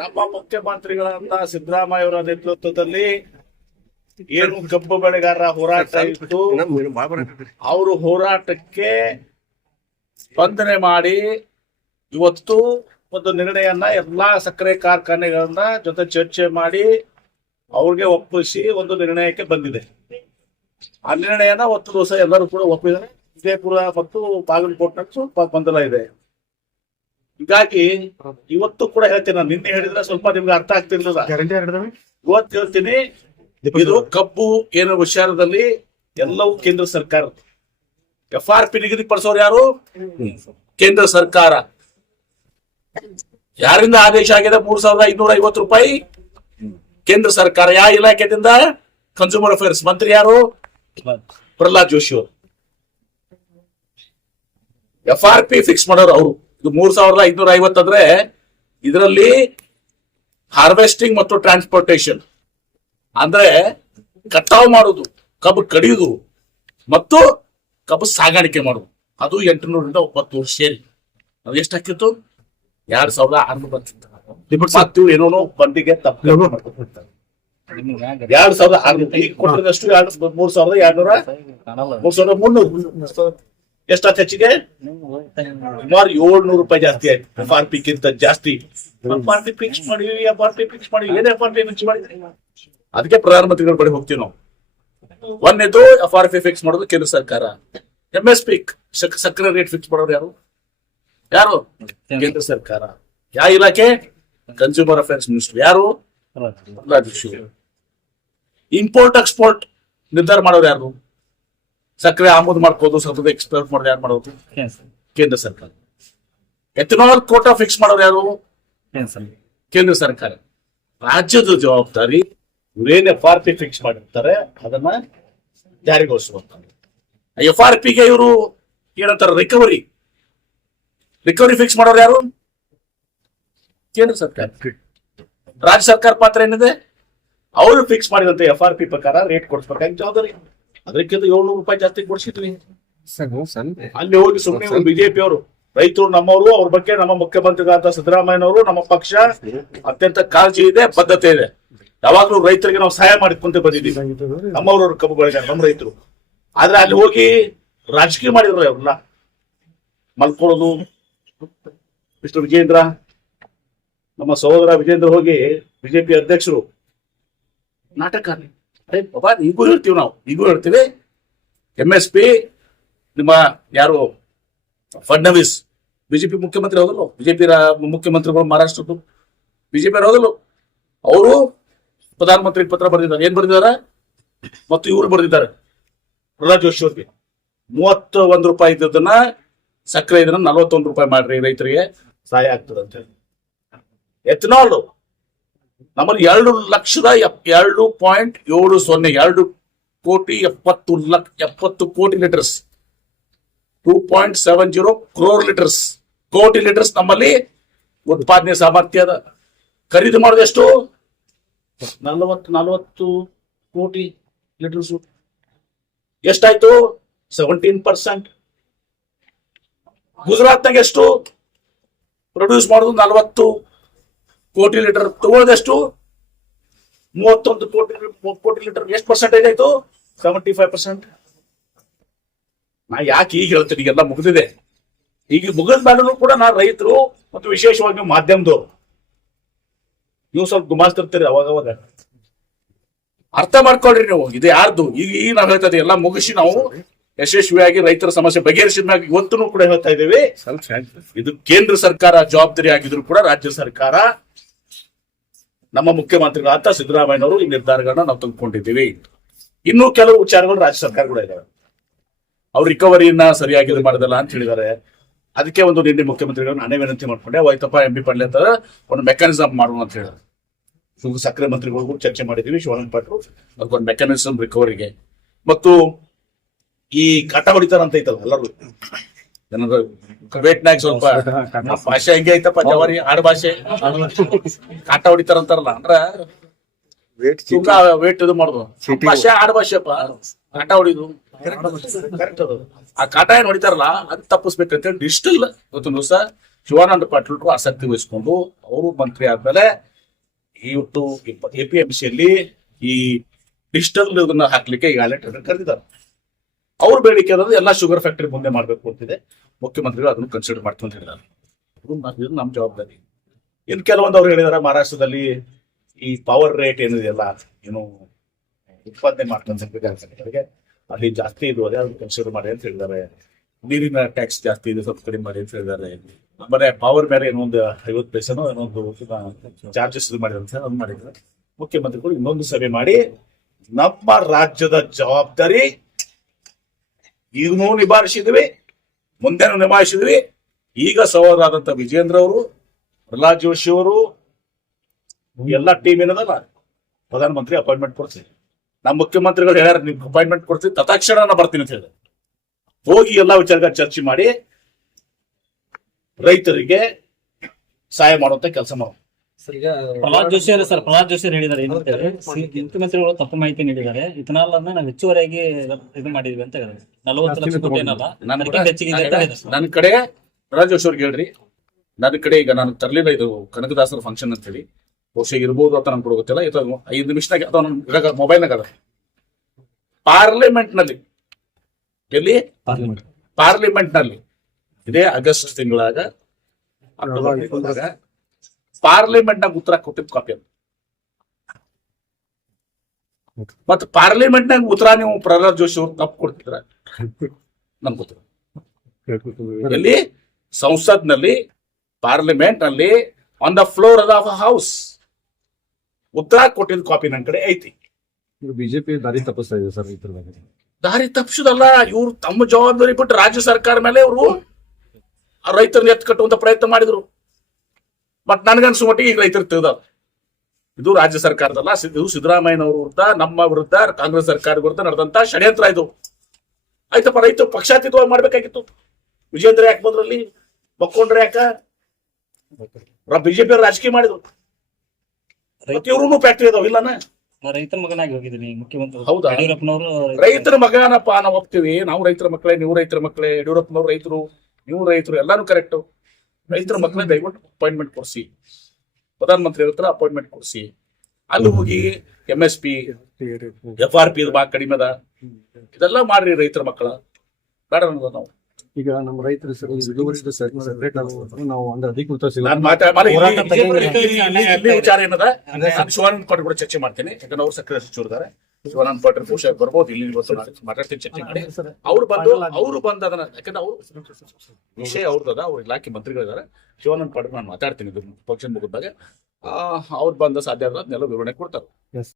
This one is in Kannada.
ನಮ್ಮ ಮುಖ್ಯಮಂತ್ರಿಗಳಂತ ಸಿದ್ದರಾಮಯ್ಯ ಅವರ ನೇತೃತ್ವದಲ್ಲಿ ಏನು ಕಬ್ಬು ಬೆಳೆಗಾರರ ಹೋರಾಟ ಇತ್ತು. ಅವರು ಹೋರಾಟಕ್ಕೆ ಸ್ಪಂದನೆ ಮಾಡಿ ಇವತ್ತು ಒಂದು ನಿರ್ಣಯನ್ನ ಎಲ್ಲಾ ಸಕ್ಕರೆ ಕಾರ್ಖಾನೆಗಳನ್ನ ಜೊತೆ ಚರ್ಚೆ ಮಾಡಿ ಅವ್ರಿಗೆ ಒಪ್ಪಿಸಿ ಒಂದು ನಿರ್ಣಯಕ್ಕೆ ಬಂದಿದೆ. ಆ ನಿರ್ಣಯನ ಒತ್ತು ದಿವಸ ಎಲ್ಲರೂ ಕೂಡ ಒಪ್ಪಿದ್ದಾರೆ. ವಿಜಯಪುರ ಮತ್ತು ಬಾಗಲಕೋಟೆ ಸ್ವಲ್ಪ ಗೊಂದಲ ಇದೆ. ಹೀಗಾಗಿ ಇವತ್ತು ಕೂಡ ಹೇಳ್ತೀನಿ ನಾನು ನಿನ್ನೆ ಹೇಳಿದ್ರೆ ಸ್ವಲ್ಪ ನಿಮ್ಗೆ ಅರ್ಥ ಆಗ್ತಿರ್ಲಿಲ್ಲ ಇವತ್ತು ಹೇಳ್ತೀನಿ ಇದು ಕಬ್ಬು ಏನೋ ವಿಚಾರದಲ್ಲಿ ಎಲ್ಲವೂ ಕೇಂದ್ರ ಸರ್ಕಾರ. ಎಫ್ ಆರ್ ಪಿ ನಿಗದಿಪಡಿಸೋರು ಯಾರು? ಕೇಂದ್ರ ಸರ್ಕಾರ. ಯಾರಿಂದ ಆದೇಶ ಆಗಿದೆ? ಮೂರ್ ಸಾವಿರದ ಐನೂರ ಐವತ್ತು ರೂಪಾಯಿ ಕೇಂದ್ರ ಸರ್ಕಾರ. ಯಾವ ಇಲಾಖೆದಿಂದ ಕನ್ಸ್ಯೂಮರ್ ಅಫೇರ್ಸ್ ಮಂತ್ರಿ ಯಾರು? ಪ್ರಹ್ಲಾದ್ ಜೋಶಿ ಅವರು. ಎಫ್ ಆರ್ ಪಿ ಫಿಕ್ಸ್ ಮಾಡೋರು ಅವರು. ಇದು ಮೂರ್ ಸಾವಿರದ ಐನೂರ ಐವತ್ತಂದ್ರೆ ಇದರಲ್ಲಿ ಹಾರ್ವೆಸ್ಟಿಂಗ್ ಮತ್ತು ಟ್ರಾನ್ಸ್ಪೋರ್ಟೇಷನ್ ಅಂದ್ರೆ ಕಟಾವು ಮಾಡುದು ಕಬ್ಬು ಕಡಿಯುದು ಮತ್ತು ಕಬ್ಬು ಸಾಗಾಣಿಕೆ ಮಾಡುದು. ಅದು ಎಂಟುನೂರಿಂದ ಒಂಬತ್ತು ವರ್ಷ ಸೇರಿ. ಅದು ಎಷ್ಟು ಹಾಕಿತ್ತು? ಎರಡ್ ಸಾವಿರದ ಆರ್ನೂರ ಬಂದಿತ್ತು ಮತ್ತು ಏನೋ ಬಂದಿಗೆ ತಪ್ಪು ಎರಡ್ ಸಾವಿರದ ಆರ್ನೂರ ಎರಡು ಮೂರ್ ಸಾವಿರದ ಎರಡ್ನೂರ ಮೂರ್ ಸಾವಿರದ ಮುನ್ನೂರು. ಎಷ್ಟಾತ್ ಹೆಚ್ಚಿಗೆ? ಸುಮಾರು ಏಳ್ನೂರು ರೂಪಾಯಿ ಜಾಸ್ತಿ ಆಯ್ತು. ಎಫ್ ಆರ್ ಪಿಗಿಂತ ಜಾಸ್ತಿ. ಎಫ್ ಆರ್ ಪಿ ಫಿಕ್ಸ್ ಮಾಡಿವಿ ಎಫ್ ಆರ್ ಪಿ ಫಿಕ್ಸ್ ಮಾಡಿವಿ ಏನ್ ಎಫ್ ಆರ್ ಪಿ ಫಿಕ್ಸ್ ಅದಕ್ಕೆ ಪ್ರಧಾನಮಂತ್ರಿಗಳ ಬಳಿ ಹೋಗ್ತೀವಿ ನಾವು. ಒಂದೇದು ಎಫ್ ಆರ್ ಪಿ ಫಿಕ್ಸ್ ಮಾಡೋದು ಕೇಂದ್ರ ಸರ್ಕಾರ. ಎಂ ಎಸ್ ಪಿ ಸಕ್ಕರೆ ರೇಟ್ ಫಿಕ್ಸ್ ಮಾಡೋರು ಯಾರು? ಯಾರು? ಕೇಂದ್ರ ಸರ್ಕಾರ. ಯಾವ ಇಲಾಖೆ? ಕನ್ಸ್ಯೂಮರ್ ಅಫೇರ್ಸ್ ಮಿನಿಸ್ಟರ್ ಯಾರು? ಇಂಪೋರ್ಟ್ ಎಕ್ಸ್ಪೋರ್ಟ್ ನಿರ್ಧಾರ ಮಾಡೋರು ಯಾರು? ಸಕ್ಕರೆ ಆಮದು ಮಾಡ್ಕೋದು ಸಕ್ಕರೆ ಎಕ್ಸ್ಪೋರ್ಟ್ ಮಾಡೋದು ಯಾರು ಮಾಡೋದು ಕೇಂದ್ರ ಸರ್ಕಾರ. ಎಥನಾಲ್ ಕೋಟಾ ಫಿಕ್ಸ್ ಮಾಡೋರು ಯಾರು? ಕೇಂದ್ರ ಸರ್ಕಾರ. ರಾಜ್ಯದ ಜವಾಬ್ದಾರಿ ಇವ್ರೇನ್ ಎಫ್ ಆರ್ ಪಿ ಫಿಕ್ಸ್ ಮಾಡಿರ್ತಾರೆ ಅದನ್ನ ಜಾರಿಗೊಳಿಸುವಂತ. ಎಫ್ ಆರ್ ಪಿಗೆ ಇವರು ಏನಂತಾರೆ ರಿಕವರಿ ರಿಕವರಿ ಫಿಕ್ಸ್ ಮಾಡೋರು ಯಾರು? ಕೇಂದ್ರ ಸರ್ಕಾರ. ರಾಜ್ಯ ಸರ್ಕಾರ ಪಾತ್ರ ಏನಿದೆ? ಅವರು ಫಿಕ್ಸ್ ಮಾಡಿದಂತೆ ಎಫ್ ಆರ್ ಪಿ ಪ್ರಕಾರ ರೇಟ್ ಕೊಡಿಸ್ಬೇಕಾಗಿ ಜವಾಬ್ದಾರಿ? ಅದಕ್ಕಿಂತ ಏಳ್ನೂರು ರೂಪಾಯಿ ಜಾಸ್ತಿ ಕೊಡಿಸಿದ್ವಿ. ಅಲ್ಲಿ ಹೋಗಿ ಸುಮ್ಮನೆ ಬಿಜೆಪಿ ಅವರು ರೈತರು ನಮ್ಮವರು ಅವ್ರ ಬಗ್ಗೆ ನಮ್ಮ ಮುಖ್ಯಮಂತ್ರಿಗಳಾದ ಸಿದ್ದರಾಮಯ್ಯನವರು ನಮ್ಮ ಪಕ್ಷ ಅತ್ಯಂತ ಕಾಳಜಿ ಇದೆ ಬದ್ಧತೆ ಇದೆ. ಯಾವಾಗ್ಲೂ ರೈತರಿಗೆ ನಾವು ಸಹಾಯ ಮಾಡಿಕೊಂತ ಬಂದಿದ್ದೀವಿ. ನಮ್ಮವ್ರವ್ರ ಕಬ್ಬುಗಳಿಗೆ ನಮ್ಮ ರೈತರು. ಆದ್ರೆ ಅಲ್ಲಿ ಹೋಗಿ ರಾಜಕೀಯ ಮಾಡಿದ್ರು ಅವ್ರನ್ನ. ಮಲ್ಕೊಳ್ಳೋದು. ಮಿಸ್ಟರ್ ವಿಜೇಂದ್ರ ನಮ್ಮ ಸಹೋದರ ವಿಜೇಂದ್ರ ಹೋಗಿ ಬಿಜೆಪಿ ಅಧ್ಯಕ್ಷರು ನಾಟಕ ಅರೆ ಬಾಬಾ ಈಗೂ ಹೇಳ್ತೀವಿ ನಾವು ಈಗೂ ಹೇಳ್ತೀವಿ. ಎಂ ಎಸ್ ಪಿ ನಿಮ್ಮ ಯಾರು, ಫಡ್ನವೀಸ್ ಬಿಜೆಪಿ ಮುಖ್ಯಮಂತ್ರಿ ಹೌದಲ್ಲ ಬಿಜೆಪಿ ಮುಖ್ಯಮಂತ್ರಿಗಳು ಮಹಾರಾಷ್ಟ್ರದ್ದು. ಬಿಜೆಪಿ ಹೌದಲ್ಲ ಅವರು ಪ್ರಧಾನಮಂತ್ರಿ ಪತ್ರ ಬರೆದಿದ್ದಾರೆ. ಏನ್ ಬರೆದಿದ್ದಾರೆ? ಮತ್ತು ಇವರು ಬರೆದಿದ್ದಾರೆ. ಪ್ರಹ್ಲಾದ್ ಜೋಶಿ ಅವ್ರಿಗೆ. ಮೂವತ್ತ ಒಂದು ರೂಪಾಯಿ ಇದ್ದದನ್ನ ಸಕ್ಕರೆ ಇದನ್ನ ನಲವತ್ತೊಂದು ರೂಪಾಯಿ ಮಾಡ್ರಿ ರೈತರಿಗೆ. ಸಹಾಯ ಆಗ್ತದೆ ಅಂತ ಹೇಳಿ. ಎಥನಾಲ್ ನಮ್ಮಲ್ಲಿ ಎರಡು ಲಕ್ಷದ ಎರಡು ಪಾಯಿಂಟ್ ಏಳು ಸೊನ್ನೆ, ಎರಡು ಕೋಟಿ ಎಪ್ಪತ್ತು ಲಕ್ಷ ಎಪ್ಪತ್ತು ಕೋಟಿ litres. Two point seven zero crore litres. ಕೋಟಿ ಲೀಟರ್ಸ್ ನಮ್ಮಲ್ಲಿ ಉತ್ಪಾದನೆ ಸಾಮರ್ಥ್ಯ ಅದ. ಖರೀದಿ ಮಾಡೋದು ಎಷ್ಟು? ನಲವತ್ತು ನಲವತ್ತು ಕೋಟಿ ಲೀಟರ್ಸ್. ಎಷ್ಟಾಯ್ತು? Seventeen percent. ಗುಜರಾತ್ನಾಗ ಎಷ್ಟು? ಪ್ರೊಡ್ಯೂಸ್ ಮಾಡೋದು ನಲವತ್ತು. ಕೋಟಿ ಲೀಟರ್ ತಗೊಳ್ಳೋದೆಷ್ಟು ಮೂವತ್ತೊಂದು ಕೋಟಿ ಕೋಟಿ ಲೀಟರ್ ಎಷ್ಟು ಪರ್ಸೆಂಟೇಜ್ ಆಯ್ತು? ಸೆವೆಂಟಿ ಫೈವ್ ಪರ್ಸೆಂಟ್ ನಾ ಯಾಕೆ ಈಗ ಹೇಳ್ತೀನಿ? ಈಗೆಲ್ಲ ಮುಗಿದಿದೆ. ಈಗ ಮುಗಿದ ಮೇಲೂ ಕೂಡ ನಾ ರೈತರು ಮತ್ತು ವಿಶೇಷವಾಗಿ ಮಾಧ್ಯಮದವರು ನೀವು ಸ್ವಲ್ಪ ಗುಮಾಸ್ತಿರ್ತೀರಿ ಅವಾಗ ಅವಾಗ ಅರ್ಥ ಮಾಡ್ಕೊಳ್ರಿ ನೀವು. ಇದು ಯಾರ್ದು? ಈಗ ಈಗ ನಾವು ಹೇಳ್ತಾ ಇದೀವಿ. ಎಲ್ಲ ಮುಗಿಸಿ ನಾವು ಯಶಸ್ವಿಯಾಗಿ ರೈತರ ಸಮಸ್ಯೆ ಬಗೆಹರಿಸಿದ ಮ್ಯಾಗ ಇವತ್ತು ಕೂಡ ಹೇಳ್ತಾ ಇದ್ದೀವಿ ಇದು ಕೇಂದ್ರ ಸರ್ಕಾರ ಜವಾಬ್ದಾರಿ ಆಗಿದ್ರು ಕೂಡ ರಾಜ್ಯ ಸರ್ಕಾರ ನಮ್ಮ ಮುಖ್ಯಮಂತ್ರಿಗಳಾದ ಸಿದ್ದರಾಮಯ್ಯನವರು ಈ ನಿರ್ಧಾರಗಳನ್ನ ನಾವು ತಂದುಕೊಂಡಿದ್ದೀವಿ ಇನ್ನೂ ಕೆಲವು ವಿಚಾರಗಳು ರಾಜ್ಯ ಸರ್ಕಾರ ಕೂಡ ಇದಾವೆ. ಅವ್ರ ರಿಕವರಿಯನ್ನ ಸರಿಯಾಗಿ ಇದು ಮಾಡಿದಲ್ಲ ಅಂತ ಹೇಳಿದ್ದಾರೆ. ಅದಕ್ಕೆ ಒಂದು ನಿನ್ನೆ ಮುಖ್ಯಮಂತ್ರಿಗಳು ನಾನೇ ವಿನಂತಿ ಮಾಡ್ಕೊಂಡೆ ವೈತಪ್ಪ ಎಂ ಬಿ ಪಡ್ಲೆ ಅಂತ ಒಂದು ಮೆಕ್ಯಾನಿಸಮ್ ಮಾಡುವ ಅಂತ ಹೇಳಿದ್ರು. ಸುಮ್ ಸಕ್ಕರೆ ಮಂತ್ರಿಗಳಿಗೂ ಚರ್ಚೆ ಮಾಡಿದೀವಿ ಶಿವಾನಂದ ಭಟ್ರು ಅದಕ್ಕೊಂದು ಮೆಕ್ಯಾನಿಸಮ್ ರಿಕವರಿಗೆ ಮತ್ತು ಈ ಕಟ ಹೊಡಿತಾರಂತ ಐತಲ್ಲ ಎಲ್ಲರೂ. ಜನರು ಸ್ವಲ್ಪ ಭಾಷೆ ಹೆಂಗೆ ಐತಪ್ಪ ಜವಾರಿ ಆಡು ಭಾಷೆ. ಕಾಟ ಹೊಡಿತಾರಂತಾರಲ್ಲ ಅಂದ್ರ ವೇಟ್ ವೇಟ್ ಇದು ಮಾಡುದು. ಭಾಷೆ ಆಡು ಭಾಷೆಪ್ಪ ಕಾಟ ಹೊಡಿದು. ಕರೆಕ್ಟ್ ಅದು. ಆ ಕಾಟ ಏನ್ ಹೊಡಿತಾರಲ್ಲ ಅದ್ ಅಂತ ಹೇಳಿ ಇಲ್ಲ. ಇವತ್ತು ದಿವಸ ಶಿವಾನಂದ ಪಾಟೀಲ್ರು ಆಸಕ್ತಿ ವಹಿಸ್ಕೊಂಡು ಅವರು ಮಂತ್ರಿ ಆದ್ಮೇಲೆ ಇವತ್ತು ಎ ಪಿ ಎಂ ಸಿಯಲ್ಲಿ ಈ ಡಿಜಿಟಲ್ ಇದನ್ನ ಹಾಕ್ಲಿಕ್ಕೆ ಈಗಾಗಲೇ ಕರೆದಿದ್ದಾರೆ. ಅವ್ರ ಬೇಡಿಕೆ ಅನ್ನೋದು ಎಲ್ಲ ಶುಗರ್ ಫ್ಯಾಕ್ಟರಿ ಮುಂದೆ ಮಾಡಬೇಕು ಅಂತಿದೆ. ಮುಖ್ಯಮಂತ್ರಿಗಳು ಅದನ್ನು ಕನ್ಸಿಡರ್ ಅಂತ ಹೇಳಿದ್ದಾರೆ. ಇದು ನಮ್ಮ ಜವಾಬ್ದಾರಿ. ಇನ್ ಕೆಲವೊಂದು ಅವ್ರು ಹೇಳಿದಾರೆ, ಮಹಾರಾಷ್ಟ್ರದಲ್ಲಿ ಈ ಪವರ್ ರೇಟ್ ಏನಿದೆಯಲ್ಲ, ಏನು ಉತ್ಪಾದನೆ ಮಾಡ್ತಾರೆ ಅಲ್ಲಿ ಜಾಸ್ತಿ ಇದು ಅದೇ ಅದನ್ನು ಕನ್ಸಿಡರ್ ಮಾಡಿ ಅಂತ ಹೇಳಿದ್ದಾರೆ. ನೀರಿನ ಟ್ಯಾಕ್ಸ್ ಜಾಸ್ತಿ ಇದೆ, ಸ್ವಲ್ಪ ಕಡಿಮೆ ಮಾಡಿ ಅಂತ ಹೇಳಿದ್ದಾರೆ. ಆಮೇಲೆ ಪವರ್ ಮೇಲೆ ಏನೊಂದು ಐವತ್ತು ಪೈಸೆನೋ ಏನೊಂದು ಚಾರ್ಜಸ್ ಇದು ಮಾಡಿದ್ರೆ ಅಂತ ಅದು ಮಾಡಿದ್ದಾರೆ. ಮುಖ್ಯಮಂತ್ರಿಗಳು ಇನ್ನೊಂದು ಸಭೆ ಮಾಡಿ, ನಮ್ಮ ರಾಜ್ಯದ ಜವಾಬ್ದಾರಿ ಈಗನೂ ನಿಭಾಯಿಸಿದ್ವಿ ಮುಂದೆನೂ ನಿಭಾಯಿಸಿದ್ವಿ ಈಗ ಸವಾಲಾದಂತ ವಿಜೇಂದ್ರ ಅವರು, ಪ್ರಹ್ಲಾದ್ ಜೋಶಿ ಅವರು, ಎಲ್ಲ ಟೀಮ್ ಏನದಲ್ಲ, ಪ್ರಧಾನಮಂತ್ರಿ ಅಪಾಯಿಂಟ್ಮೆಂಟ್ ಕೊಡ್ತೀವಿ. ನಮ್ಮ ಮುಖ್ಯಮಂತ್ರಿಗಳು ಹೇಳ್ಯಾರ ನಿಮ್ಗೆ ಅಪಾಯಿಂಟ್ಮೆಂಟ್ ಕೊಡ್ತೀವಿ ತತ್ಕ್ಷಣ ನಾನು ಬರ್ತೀನಿ ಅಂತ ಹೇಳಿದೆ ಹೋಗಿ ಎಲ್ಲ ವಿಚಾರಗಳ ಚರ್ಚೆ ಮಾಡಿ ರೈತರಿಗೆ ಸಹಾಯ ಮಾಡುವಂತ ಕೆಲಸ ಮಾಡೋ ಸರ್ ಈಗ ಪ್ರಹ್ಲಾದ್ ಜೋಶಿ ಅಲ್ಲ ಸರ್ ಪ್ರಹ್ಲಾದ್ ಜೋಶಿ ಹೇಳಿದ್ದಾರೆ ಏನಂತೇಳಿ ಮುಖ್ಯಮಂತ್ರಿಗಳು ತಪ್ಪು ಮಾಹಿತಿ ನೀಡಿದ್ದಾರೆ. ಇಥನಾಲ್ ಅನ್ನ ನಾವು ಹೆಚ್ಚುವರಿಯಾಗಿ ಇದು ಮಾಡಿದ್ವಿ ಅಂತ ಹೇಳಿದ್ರು. ನಲವತ್ತು ಲಕ್ಷ ಕೋಟಿ ಏನಲ್ಲ ಹೆಚ್ಚಿಗೆ ಇದೆ ಅಂತ ಹೇಳಿದ್ರು. ನನ್ನ ಕಡೆ ರಾಜೇಶ್ ಅವ್ರಿಗೆ ಹೇಳ್ರಿ. ನನ್ನ ಕಡೆ ಈಗ ನಾನು ತರಲಿಲ್ಲ ಇದು ಕನಕದಾಸರ ಫಂಕ್ಷನ್ ಅಂತ ಹೇಳಿ. ಬಹುಶಃ ಇರ್ಬೋದು ಅಂತ ನನ್ಗೆ ಗೊತ್ತಿಲ್ಲ. ಇದು ಐದು ನಿಮಿಷನಾಗ ಅಥವಾ ನನ್ನ ಮೊಬೈಲ್ನಾಗ ಅದ. ಪಾರ್ಲಿಮೆಂಟ್ನಲ್ಲಿ ಎಲ್ಲಿ? ಪಾರ್ಲಿಮೆಂಟ್. ನಲ್ಲಿ ಇದೇ ಆಗಸ್ಟ್ ತಿಂಗಳಾಗ ಅಕ್ಟೋಬರ್ ತಿಂಗಳಾಗ ಪಾರ್ಲಿಮೆಂಟ್ ನಾಗ ಉತ್ತರ ಕೊಟ್ಟಿದ್ ಕಾಪಿ ಅದು ಮತ್ತ ಪಾರ್ಲಿಮೆಂಟ್ ನಾಗ ಉತ್ತರ ನೀವು ಪ್ರಹ್ಲಾದ್ ಜೋಶಿ ಅವ್ರು ತಪ್ಪು ಕೊಡ್ತಿದ್ರ? ನನ್ಗೆ ಗೊತ್ತಿಲ್ಲ. ಎಲ್ಲಿ? ಸಂಸತ್ನಲ್ಲಿ ಪಾರ್ಲಿಮೆಂಟ್ನಲ್ಲಿ on the floor of house ಉತ್ತರ ಕೊಟ್ಟಿದ್ ಕಾಪಿ ನನ್ ಕಡೆ ಐತಿ. ಬಿಜೆಪಿ ದಾರಿ ತಪ್ಪಿಸ್ತಾ ಇದೆ ಸರ್ ಇದ್ರ ಬಗ್ಗೆ. ದಾರಿ ತಪ್ಪಿಸುದಲ್ಲ ಇವ್ರು ತಮ್ಮ ಜವಾಬ್ದಾರಿ ಬಿಟ್ಟು ರಾಜ್ಯ ಸರ್ಕಾರ ಮೇಲೆ ಇವರು ರೈತರನ್ನ ಎತ್ತು ಕಟ್ಟುವಂತ ಪ್ರಯತ್ನ ಮಾಡಿದ್ರು. ಬಟ್ ನನ್ಗನ್ಸು ಮಟ್ಟಿಗೆ ಈಗ ರೈತರು ತಿಳಿದ ಇದು ರಾಜ್ಯ ಸರ್ಕಾರದಲ್ಲ ಇದು ಸಿದ್ದರಾಮಯ್ಯನವ್ರ ವಿರುದ್ಧ ನಮ್ಮ ವಿರುದ್ಧ ಕಾಂಗ್ರೆಸ್ ಸರ್ಕಾರ ವಿರುದ್ಧ ನಡೆದಂತ ಷಡ್ಯಂತ್ರ ಇದು. ಆಯ್ತಪ್ಪ ರೈತರು ಪಕ್ಷಾತೀತವಾಗಿ ಮಾಡ್ಬೇಕಾಗಿತ್ತು. ವಿಜೇಂದ್ರ ಯಾಕೆ ಬಂದ್ರಲ್ಲಿ? ಮಕ್ಕೊಂಡ್ರೆ ಯಾಕ? ಬಿಜೆಪಿ ರಾಜಕೀಯ ಮಾಡಿದ್ರು. ಇವ್ರು ಫ್ಯಾಕ್ಟ್ರಿ ಅದಾವ ಇಲ್ಲ ರೈತರ ಮಗನಾಗಿ ಹೋಗಿದ್ದೀನಿ ಮುಖ್ಯಮಂತ್ರಿ. ಹೌದಾ? ಯಡಿಯೂರಪ್ಪನವರು ರೈತರ ಮಗನಪ್ಪ ನಾವು ಒಪ್ತೀವಿ. ನಾವು ರೈತರ ಮಕ್ಕಳೇ ನೀವು ರೈತರ ಮಕ್ಕಳೇ ಯಡಿಯೂರಪ್ಪನವ್ರು ರೈತರು ನೀವು ರೈತರು ಎಲ್ಲಾನು ಕರೆಕ್ಟ್ ರೈತರ ಮಕ್ಕಳೇ ದಯವಿಟ್ಟು ಅಪಾಯಿಂಟ್ಮೆಂಟ್ ಕೊಡಿಸಿ. ಪ್ರಧಾನಮಂತ್ರಿ ಹತ್ರ ಅಪಾಯಿಂಟ್ಮೆಂಟ್ ಕೊಡಿಸಿ. ಅಲ್ಲಿ ಹೋಗಿ M S P F R P ಬಾ ಕಡಿಮೆ ಅದ. ಇದೆಲ್ಲ ಮಾಡ್ರಿ ರೈತರ ಮಕ್ಕಳ. ಬೇಡ ಅನ್ನೋದು ನಾವು. ಈಗ ನಮ್ಮ ರೈತರು ನಾವು ಅಂದ್ರೆ ಅಧಿಕೃತ. ವಿಚಾರ ಏನದ? ಶಿವಾನಂದ ಪಾಟೀಲ್ ಕೂಡ ಚರ್ಚೆ ಮಾಡ್ತೀನಿ. ಯಾಕಂದ್ರೆ ಅವ್ರು ಸಕ್ರಿಯ ಸಚಿವರಿದ್ದಾರೆ. ಶಿವಾನಂದ ಪಾಟೀಲ್ ಬಹುಶಃ ಬರ್ಬೋದು ಇಲ್ಲಿ ಇವತ್ತು ಮಾತಾಡ್ತೀನಿ ಚರ್ಚೆ ಮಾಡಿ. ಅವ್ರು ಬಂದು ಅವ್ರು ಬಂದ ಅದನ್ನ ಯಾಕಂದ್ರೆ ಅವ್ರು ವಿಷಯ ಅವ್ರದ್ದದ ಅವ್ರ ಇಲಾಖೆ ಮಂತ್ರಿಗಳಿದ್ದಾರೆ. ಶಿವಾನಂದ ಪಾಟೀಲ್ ನಾನು ಮಾತಾಡ್ತೀನಿ ಪಕ್ಷದ ಮುಗಿದಾಗ ಅವ್ರು ಬಂದ ಸಾಧ್ಯ ಆದ್ರೆ ಅದನ್ನೆಲ್ಲ ವಿವರಣೆ ಕೊಡ್ತಾರೆ.